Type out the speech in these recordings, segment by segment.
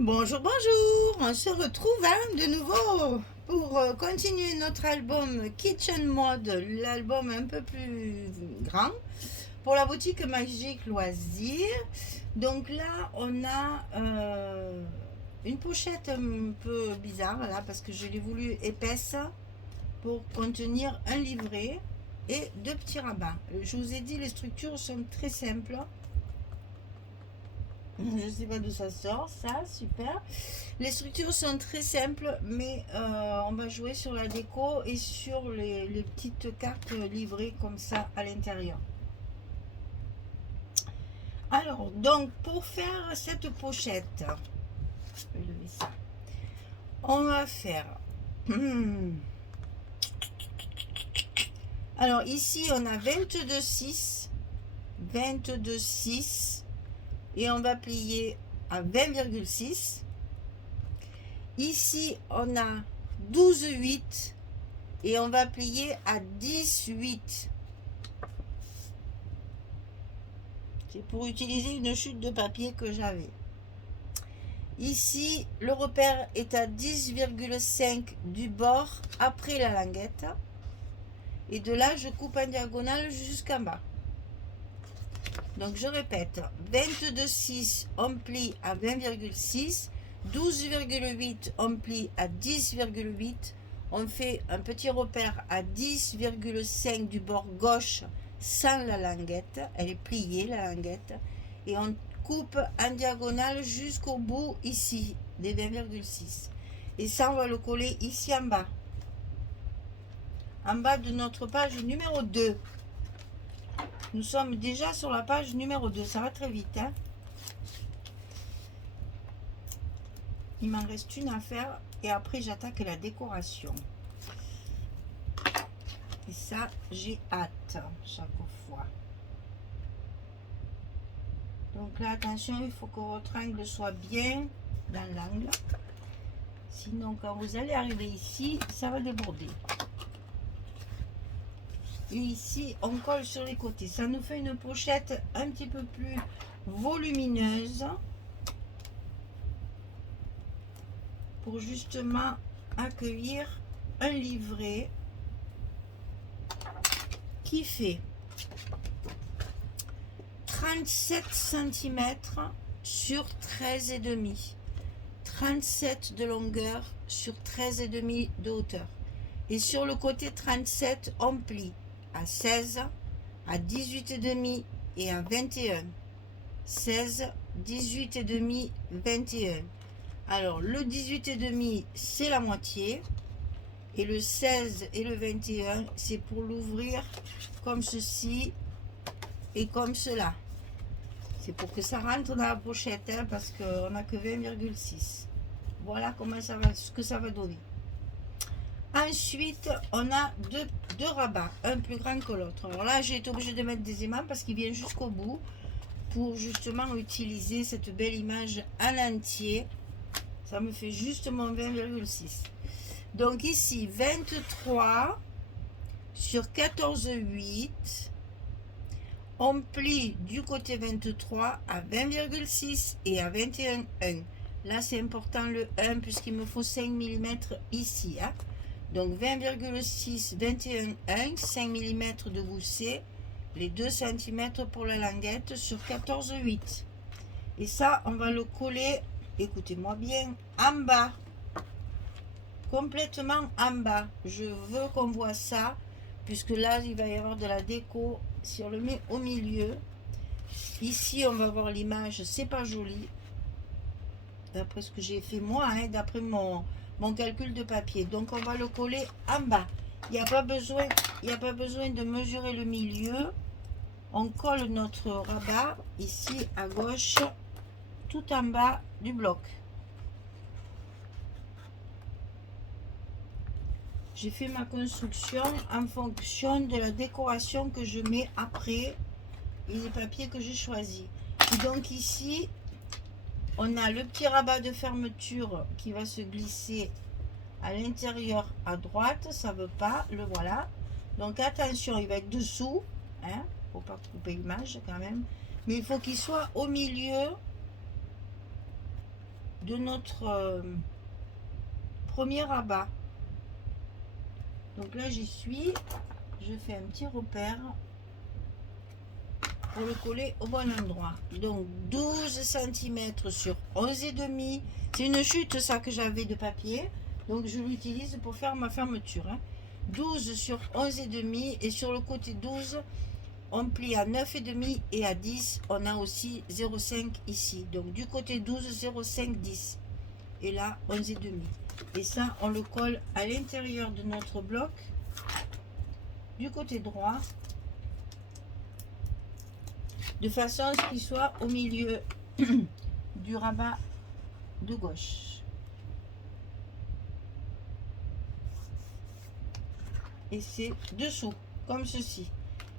Bonjour, bonjour, on se retrouve de nouveau pour continuer notre album Kitchen Mode, l'album un peu plus grand, pour la boutique Magique Loisirs. Donc là, on a une pochette un peu bizarre, là, parce que je l'ai voulu épaisse pour contenir un livret et deux petits rabats. Je vous ai dit, les structures sont très simples. Je ne sais pas d'où ça sort, ça, super. Les structures sont très simples, mais on va jouer sur la déco et sur les petites cartes livrées comme ça à l'intérieur. Alors, donc, pour faire cette pochette, je vais lever ça. On va faire... Alors, ici, on a 22,6. 22,6. Et on va plier à 20,6. Ici, on a 12,8 et on va plier à 18. C'est pour utiliser une chute de papier que j'avais. Ici, le repère est à 10,5 du bord après la languette. Et de là, je coupe en diagonale jusqu'en bas. Donc, je répète, 22,6, on plie à 20,6. 12,8, on plie à 10,8. On fait un petit repère à 10,5 du bord gauche sans la languette. Elle est pliée, la languette. Et on coupe en diagonale jusqu'au bout ici des 20,6. Et ça, on va le coller ici en bas. En bas de notre page numéro 2. Nous sommes déjà sur la page numéro 2. Ça va très vite, hein? Il m'en reste une à faire et après j'attaque la décoration. Et ça, j'ai hâte chaque fois. Donc là, attention, il faut que votre angle soit bien dans l'angle. Sinon, quand vous allez arriver ici, ça va déborder. Et ici, on colle sur les côtés. Ça nous fait une pochette un petit peu plus volumineuse. Pour justement accueillir un livret qui fait 37 cm sur 13,5. 37 de longueur sur 13,5 de hauteur. Et sur le côté 37, on plie à 16, à 18,5 et à 21. 16, 18,5, 21. Alors, le 18,5, c'est la moitié. Et le 16 et le 21, c'est pour l'ouvrir comme ceci et comme cela. C'est pour que ça rentre dans la pochette, hein, parce qu'on n'a que 20,6. Voilà comment ça va, ce que ça va donner. Ensuite, on a deux rabats, un plus grand que l'autre. Alors là, j'ai été obligée de mettre des aimants parce qu'il vient jusqu'au bout pour justement utiliser cette belle image en entier. Ça me fait justement 20,6. Donc ici, 23 sur 14,8. On plie du côté 23 à 20,6 et à 21,1. Là, c'est important le 1 puisqu'il me faut 5 mm ici. Hein. Donc 20,6, 21,1, 5 mm de gousset, les 2 cm pour la languette sur 14,8. Et ça, on va le coller, écoutez-moi bien, en bas. Complètement en bas. Je veux qu'on voit ça, puisque là, il va y avoir de la déco. Si on le met au milieu, ici, on va voir l'image, c'est pas joli. D'après ce que j'ai fait moi, hein, d'après mon calcul de papier. Donc, on va le coller en bas. Il n'y a pas besoin de mesurer le milieu. On colle notre rabat ici à gauche, tout en bas du bloc. J'ai fait ma construction en fonction de la décoration que je mets après et les papiers que j'ai choisis. Et donc ici, on a le petit rabat de fermeture qui va se glisser à l'intérieur à droite. Ça ne veut pas, le voilà. Donc attention, il va être dessous. Hein, faut pas couper l'image quand même. Mais il faut qu'il soit au milieu de notre premier rabat. Donc là j'y suis, je fais un petit repère pour le coller au bon endroit. Donc 12 cm sur 11,5. C'est une chute ça que j'avais de papier, donc je l'utilise pour faire ma fermeture, hein. 12 sur 11,5 et sur le côté 12 on plie à 9,5 et à 10 on a aussi 0,5 ici. Donc du côté 12 0,5 10 et là 11,5. Et ça on le colle à l'intérieur de notre bloc du côté droit de façon à ce qu'il soit au milieu du rabat de gauche. Et c'est dessous, comme ceci.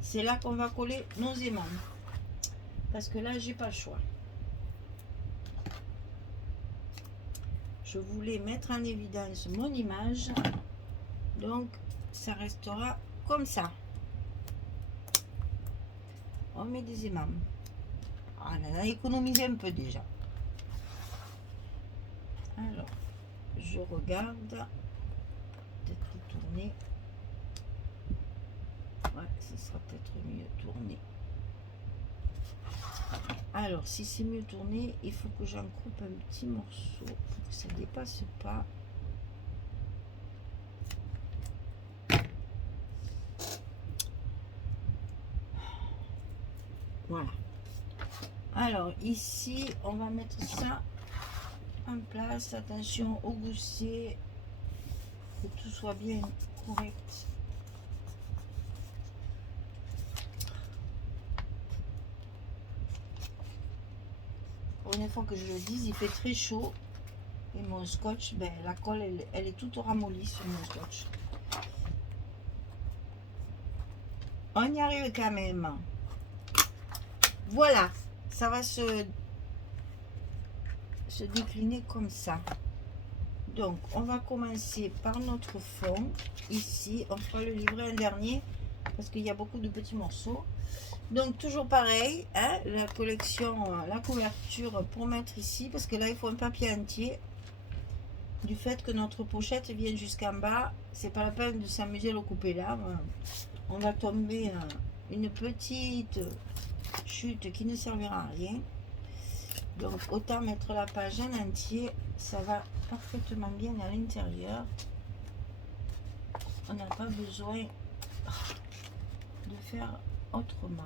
C'est là qu'on va coller nos aimants. Parce que là, j'ai pas le choix. Je voulais mettre en évidence mon image. Donc, ça restera comme ça. On met des aimants. On a économisé un peu déjà. Alors, je regarde. Peut-être le tourner. Ouais, ce sera peut-être mieux tourné. Alors, si c'est mieux tourné, il faut que j'en coupe un petit morceau pour que ça ne dépasse pas. Voilà. Alors, ici, on va mettre ça en place. Attention au gousset, que tout soit bien correct. Pour une fois que je le dise, il fait très chaud. Et mon scotch, ben, la colle, elle est toute ramollie sur mon scotch. On y arrive quand même. Voilà, ça va se décliner comme ça. Donc, on va commencer par notre fond. Ici, on fera le livret un dernier parce qu'il y a beaucoup de petits morceaux. Donc, toujours pareil, hein, la collection, la couverture pour mettre ici parce que là, il faut un papier entier. Du fait que notre pochette vient jusqu'en bas, c'est pas la peine de s'amuser à le couper là. On va tomber une petite chute qui ne servira à rien. Donc autant mettre la page en entier, ça va parfaitement bien à l'intérieur. On n'a pas besoin de faire autrement.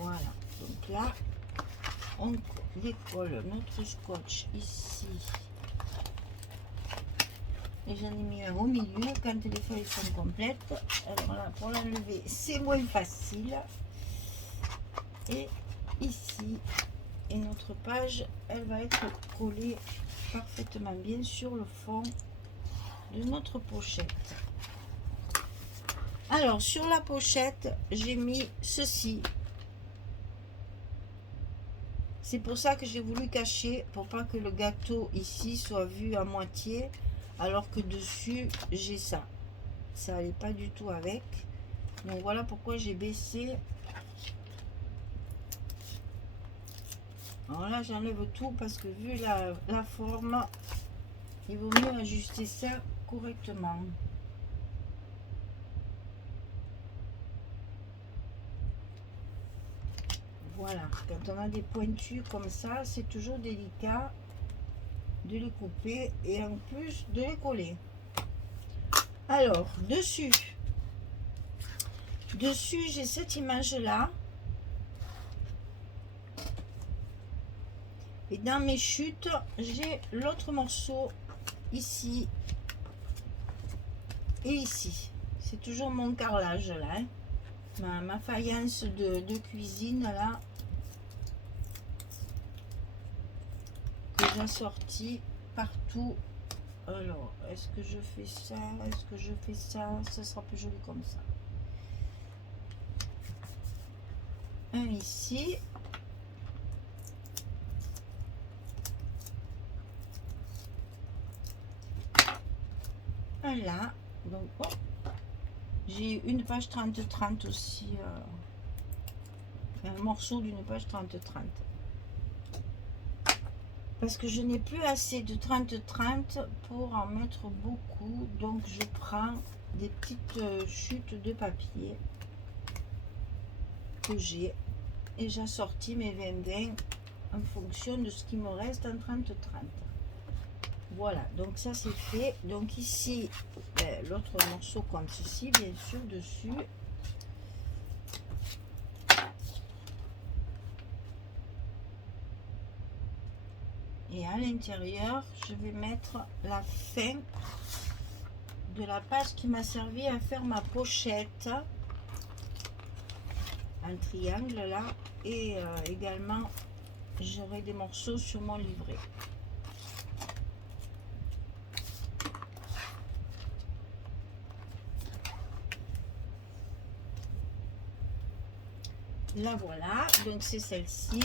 Voilà, donc là on décolle notre scotch ici. Et j'en ai mis un au milieu quand les feuilles sont complètes. Alors là, pour l'enlever, c'est moins facile. Et ici, et notre page, elle va être collée parfaitement bien sur le fond de notre pochette. Alors, sur la pochette, j'ai mis ceci. C'est pour ça que j'ai voulu cacher, pour pas que le gâteau ici soit vu à moitié. Alors que dessus j'ai ça allait pas du tout avec, donc voilà pourquoi j'ai baissé. Alors là j'enlève tout parce que vu la forme, il vaut mieux ajuster ça correctement. Voilà, quand on a des pointus comme ça, c'est toujours délicat de les couper et en plus de les coller. Alors dessus j'ai cette image là et dans mes chutes j'ai l'autre morceau ici et ici. C'est toujours mon carrelage là, hein. Ma faïence de cuisine là que j'ai sorti partout. Alors, est-ce que je fais ça? Est-ce que je fais ça? Ça sera plus joli comme ça. Un ici. Un là. Donc, oh, j'ai une page 30-30 aussi. Un morceau d'une page 30-30. parce que je n'ai plus assez de 30-30 pour en mettre beaucoup. Donc je prends des petites chutes de papier que j'ai et j'assortis mes 20-20 en fonction de ce qui me reste en 30-30. Voilà, donc ça c'est fait. Donc ici, l'autre morceau comme ceci, bien sûr, dessus. Et à l'intérieur, je vais mettre la fin de la page qui m'a servi à faire ma pochette. Un triangle là. Et également, j'aurai des morceaux sur mon livret. La voilà, donc c'est celle-ci.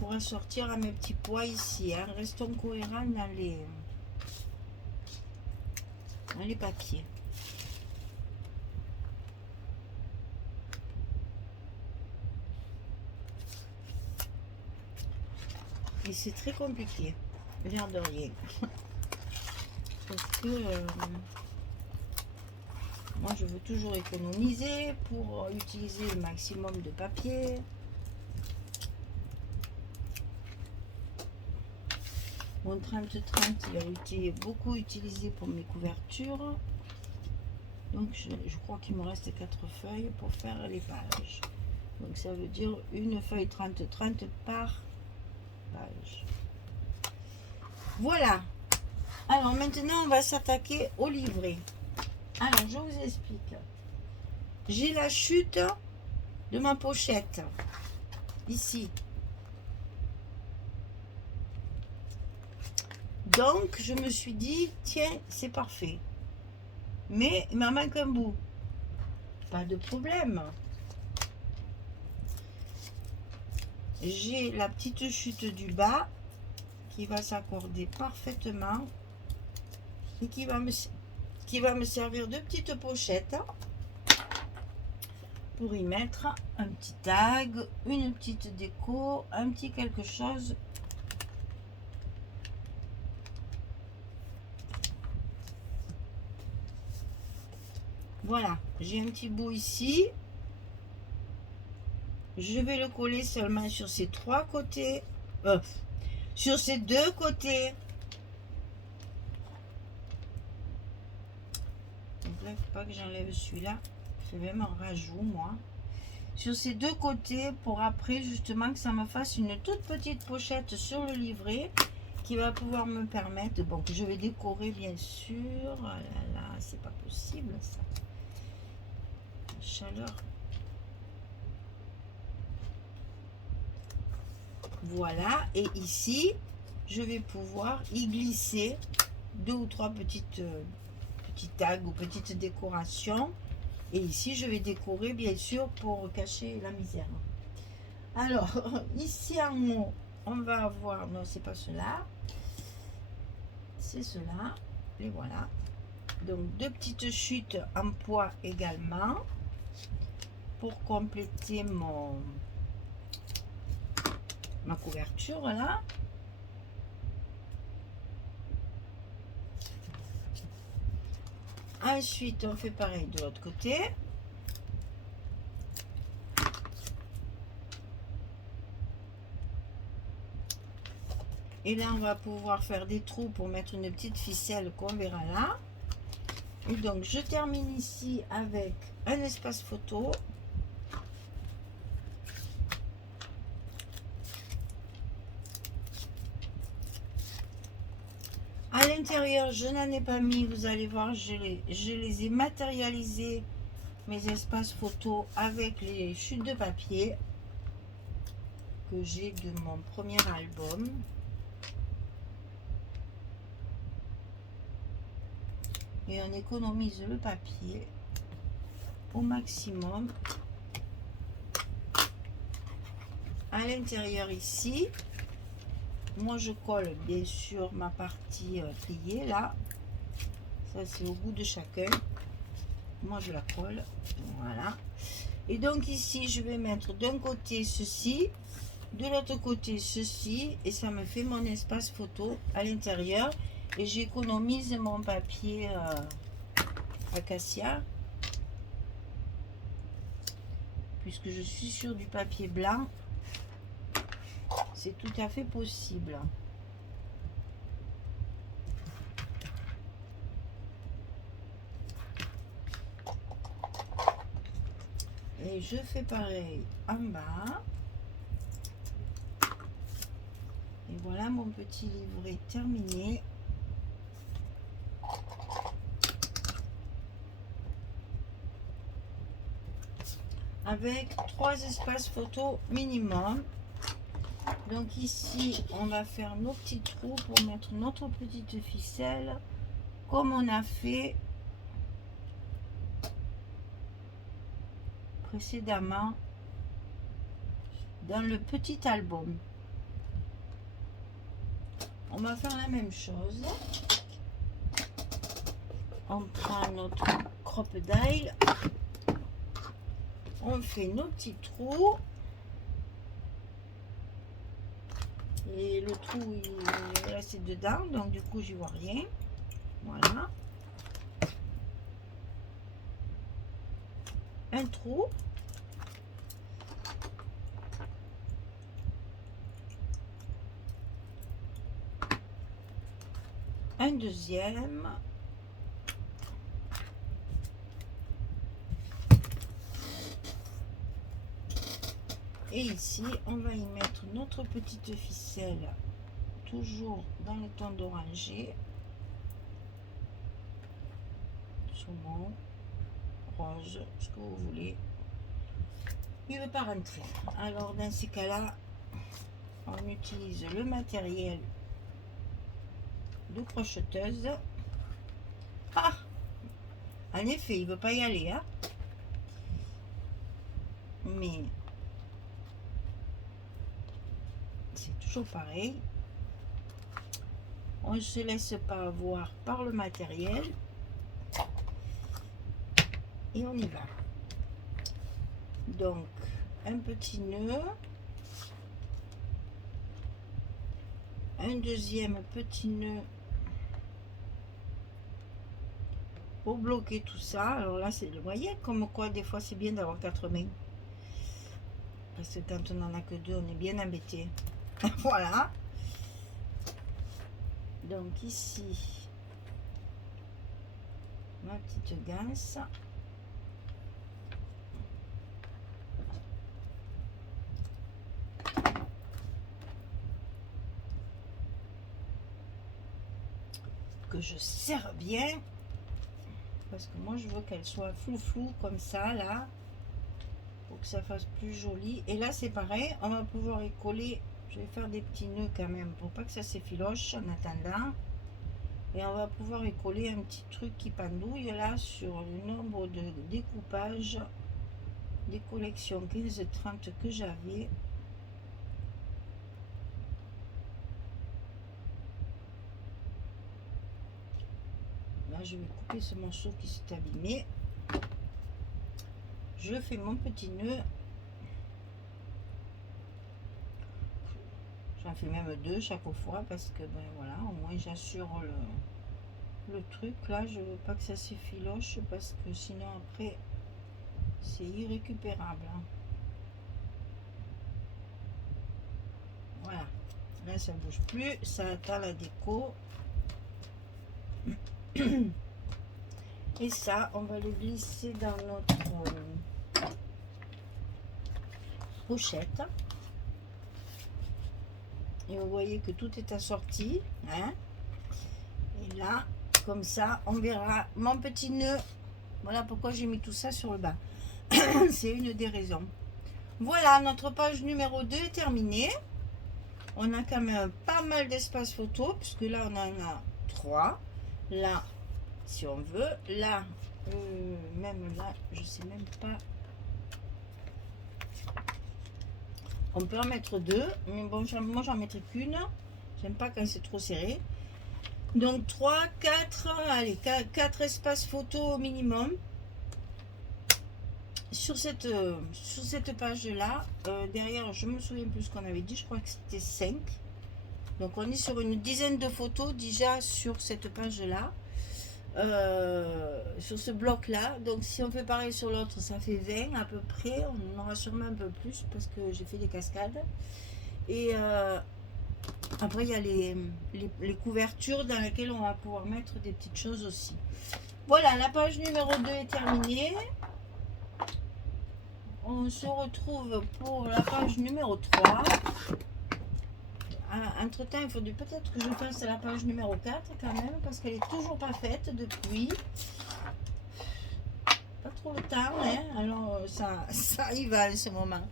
Pour assortir à mes petits pois ici. Hein. Restons cohérents dans les papiers. Et c'est très compliqué, l'air de rien. Parce que moi je veux toujours économiser pour utiliser le maximum de papier. Mon 30-30 il a été beaucoup utilisé pour mes couvertures. Donc je crois qu'il me reste 4 feuilles pour faire les pages. Donc ça veut dire une feuille 30-30 par page. Voilà. Alors maintenant on va s'attaquer au livret. Alors je vous explique. J'ai la chute de ma pochette. Ici. Donc je me suis dit, tiens, c'est parfait. Mais il m'en manque un bout. Pas de problème. J'ai la petite chute du bas qui va s'accorder parfaitement et qui va me servir de petite pochette pour y mettre un petit tag, une petite déco, un petit quelque chose. Voilà, j'ai un petit bout ici. Je vais le coller seulement sur ces 3 côtés. Sur ces 2 côtés. Donc là, il ne faut pas que j'enlève celui-là. Je vais même en rajout, moi. Sur ces 2 côtés, pour après, justement, que ça me fasse une toute petite pochette sur le livret qui va pouvoir me permettre... Bon, que je vais décorer, bien sûr. Oh là là, c'est pas possible, ça. La chaleur. Voilà, et ici, je vais pouvoir y glisser 2 ou 3 petits tags ou petites décorations. Et ici, je vais décorer, bien sûr, pour cacher la misère. Alors, ici en haut, on va avoir... Non, c'est pas cela. C'est cela. Et voilà. Donc, 2 petites chutes en pois également. Pour compléter ma couverture, là. Ensuite, on fait pareil de l'autre côté. Et là, on va pouvoir faire des trous pour mettre une petite ficelle qu'on verra là. Et donc, je termine ici avec un espace photo. À l'intérieur, je n'en ai pas mis, vous allez voir, je les ai matérialisés, mes espaces photos, avec les chutes de papier que j'ai de mon premier album. Et on économise le papier au maximum. À l'intérieur ici, moi je colle bien sûr ma partie pliée là. Ça c'est au goût de chacun. Moi je la colle. Voilà. Et donc ici je vais mettre d'un côté ceci De l'autre côté, ceci, et ça me fait mon espace photo à l'intérieur. Et j'économise mon papier acacia, puisque je suis sur du papier blanc. C'est tout à fait possible. Et je fais pareil en bas. Et voilà mon petit livret terminé. Avec 3 espaces photo minimum. Donc ici, on va faire nos petits trous pour mettre notre petite ficelle, comme on a fait précédemment dans le petit album. On va faire la même chose. On prend notre crocodile, on fait nos petits trous. Et le trou il est resté dedans, donc du coup j'y vois rien. Voilà. Un trou. Un deuxième. Et ici, on va y mettre notre petite ficelle, toujours dans le ton d'oranger, saumon, rose, ce que vous voulez. Il ne veut pas rentrer. Alors, dans ces cas-là, on utilise le matériel de crocheteuse. Ah! En effet, il ne veut pas y aller, hein? Mais c'est toujours pareil. On ne se laisse pas avoir par le matériel. Et on y va. Donc, un petit nœud. Un deuxième petit nœud pour bloquer tout ça. Alors là, c'est le voyez comme quoi des fois c'est bien d'avoir 4 mains. Parce que quand on n'en a que 2, on est bien embêté. Voilà. Donc ici, ma petite ganse. Que je serre bien. Parce que moi je veux qu'elle soit flou comme ça là. Pour que ça fasse plus joli. Et là c'est pareil, on va pouvoir y coller. Je vais faire des petits nœuds quand même pour pas que ça s'effiloche en attendant. Et on va pouvoir y coller un petit truc qui pendouille là sur le nombre de découpages des collections 15-30 que j'avais. Là je vais couper ce morceau qui s'est abîmé. Je fais mon petit nœud. J'en fais même 2 chaque fois parce que ben voilà, au moins j'assure le truc. Là je veux pas que ça s'effiloche parce que sinon après c'est irrécupérable. Voilà, là ça bouge plus, ça attend la déco. Et ça on va le glisser dans notre pochette. Et vous voyez que tout est assorti, hein. Et là comme ça on verra mon petit nœud. Voilà pourquoi j'ai mis tout ça sur le bas. C'est une des raisons. Voilà, notre page numéro 2 est terminée. On a quand même pas mal d'espace photo puisque là on en a 3. Là si on veut, là même là je sais même pas. On peut en mettre 2, mais bon, moi j'en mettrai qu'une. J'aime pas quand c'est trop serré. Donc 3, 4, allez, 4 espaces photo au minimum. sur cette page-là, derrière, je me souviens plus ce qu'on avait dit, je crois que c'était 5. Donc on est sur une dizaine de photos déjà sur cette page-là, sur ce bloc-là. Donc si on fait pareil sur l'autre, ça fait 20 à peu près. On en aura sûrement un peu plus parce que j'ai fait des cascades. Et après, il y a les couvertures dans lesquelles on va pouvoir mettre des petites choses aussi. Voilà, la page numéro 2 est terminée. On se retrouve pour la page numéro 3. Entre temps, il faudrait peut-être que je fasse la page numéro 4 quand même, parce qu'elle est toujours pas faite depuis. Pas trop le temps, hein. Alors ça y va en ce moment.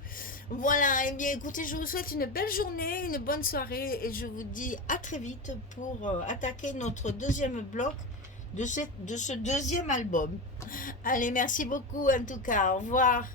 Voilà, et eh bien écoutez, je vous souhaite une belle journée, une bonne soirée, et je vous dis à très vite pour attaquer notre deuxième bloc de ce deuxième album. Allez, merci beaucoup en tout cas, au revoir.